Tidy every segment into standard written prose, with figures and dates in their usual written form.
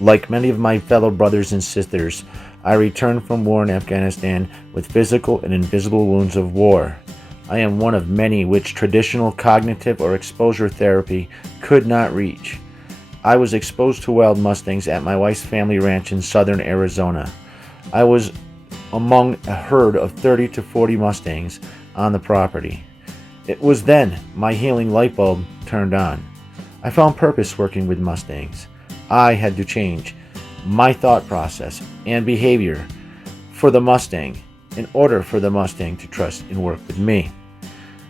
Like many of my fellow brothers and sisters, I returned from war in Afghanistan with physical and invisible wounds of war. I am one of many which traditional cognitive or exposure therapy could not reach. I was exposed to wild mustangs at my wife's family ranch in southern Arizona. I was among a herd of 30 to 40 mustangs on the property. It was then my healing light bulb turned on. I found purpose working with mustangs. I had to change my thought process and behavior for the Mustang in order for the Mustang to trust and work with me.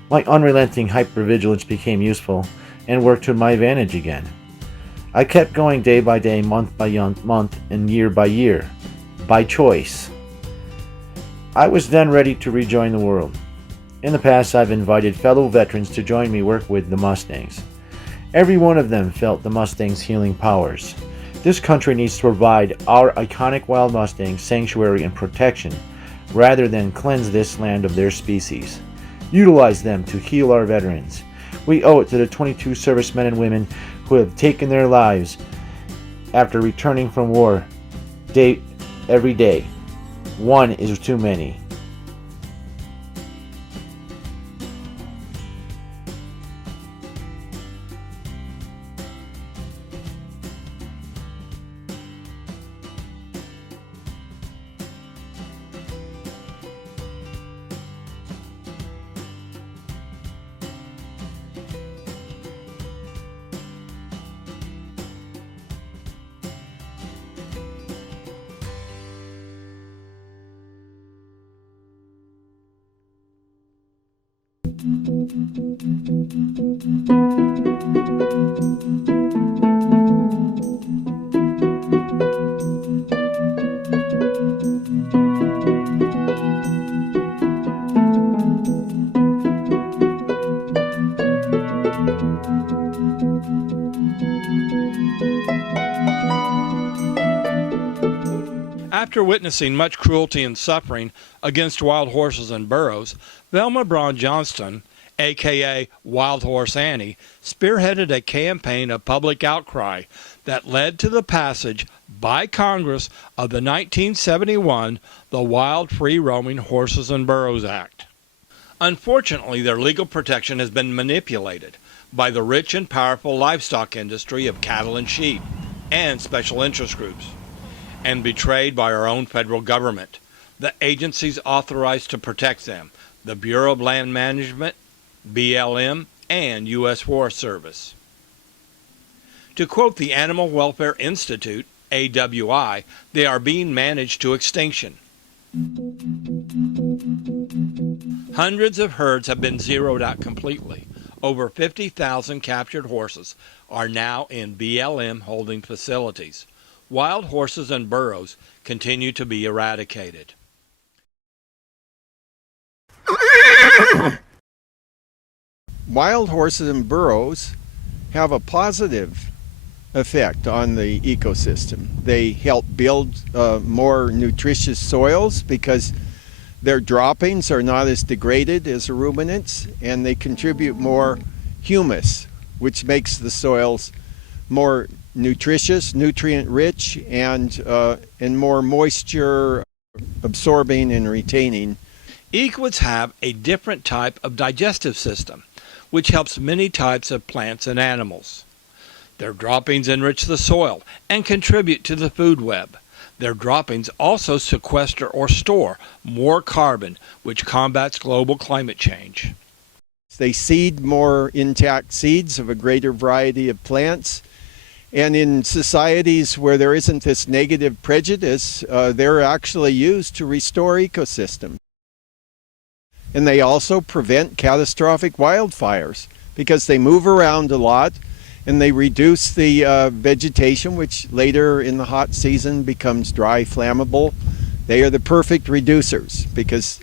My unrelenting hypervigilance became useful and worked to my advantage again. I kept going day by day, month by month, and year by year, by choice. I was then ready to rejoin the world. In the past, I've invited fellow veterans to join me work with the Mustangs. Every one of them felt the Mustang's healing powers. This country needs to provide our iconic wild Mustang sanctuary and protection, rather than cleanse this land of their species. Utilize them to heal our veterans. We owe it to the 22 servicemen and women who have taken their lives after returning from war every day. One is too many. After witnessing much cruelty and suffering against wild horses and burros, Velma Braun Johnston, aka Wild Horse Annie, spearheaded a campaign of public outcry that led to the passage by Congress of the 1971 the Wild Free Roaming Horses and Burros Act. Unfortunately, their legal protection has been manipulated by the rich and powerful livestock industry of cattle and sheep and special interest groups, and betrayed by our own federal government, the agencies authorized to protect them, the Bureau of Land Management, BLM, and U.S. Forest Service. To quote the Animal Welfare Institute, AWI, they are being managed to extinction. Hundreds of herds have been zeroed out completely. Over 50,000 captured horses are now in BLM holding facilities. Wild horses and burros continue to be eradicated. Wild horses and burros have a positive effect on the ecosystem. They help build more nutritious soils because their droppings are not as degraded as ruminants, and they contribute more humus, which makes the soils more nutritious, nutrient rich, and more moisture absorbing and retaining. Equids have a different type of digestive system, which helps many types of plants and animals. Their droppings enrich the soil and contribute to the food web. Their droppings also sequester or store more carbon, which combats global climate change. They seed more intact seeds of a greater variety of plants. And in societies where there isn't this negative prejudice, they're actually used to restore ecosystems. And they also prevent catastrophic wildfires because they move around a lot and they reduce the vegetation, which later in the hot season becomes dry, flammable. They are the perfect reducers because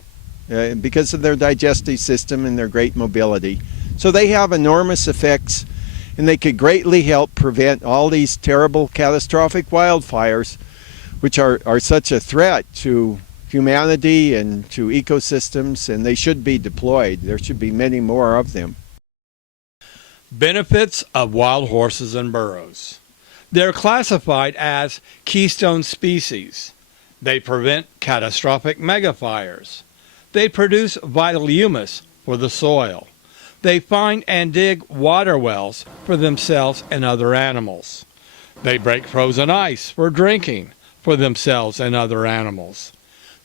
of their digestive system and their great mobility. So they have enormous effects, and they could greatly help prevent all these terrible catastrophic wildfires, which are such a threat to humanity and to ecosystems, and they should be deployed. There should be many more of them. Benefits of wild horses and burros. They're classified as keystone species. They prevent catastrophic megafires. They produce vital humus for the soil. They find and dig water wells for themselves and other animals. They break frozen ice for drinking for themselves and other animals.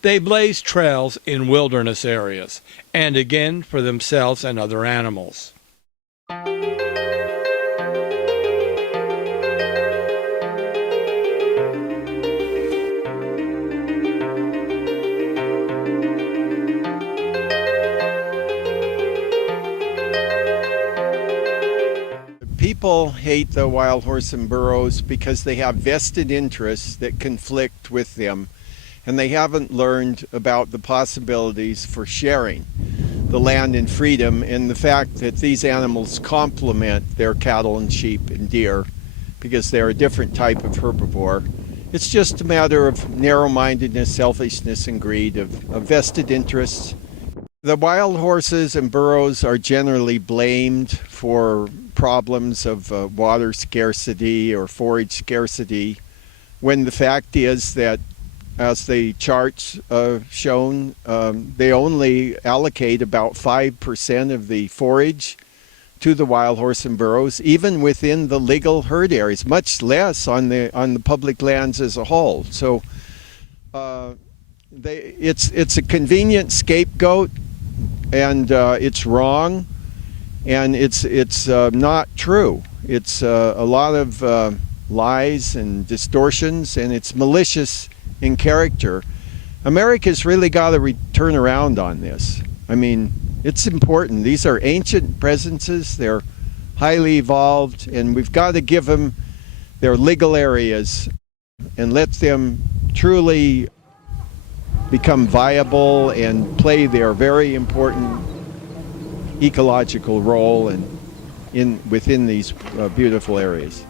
They blaze trails in wilderness areas, and again for themselves and other animals. People hate the wild horse and burros because they have vested interests that conflict with them, and they haven't learned about the possibilities for sharing the land and freedom, and the fact that these animals complement their cattle and sheep and deer because they're a different type of herbivore. It's just a matter of narrow-mindedness, selfishness, and greed of vested interests. The wild horses and burros are generally blamed for problems of water scarcity or forage scarcity, when the fact is that, as the charts shown, they only allocate about 5% of the forage to the wild horse and burros, even within the legal herd areas, much less on the public lands as a whole. So it's a convenient scapegoat, and it's wrong, and it's not true. It's a lot of lies and distortions, and it's malicious in character. America's really got to turn around on this. I mean, it's important. These are ancient presences. They're highly evolved, and we've got to give them their legal areas and let them truly become viable and play their very important ecological role within these beautiful areas.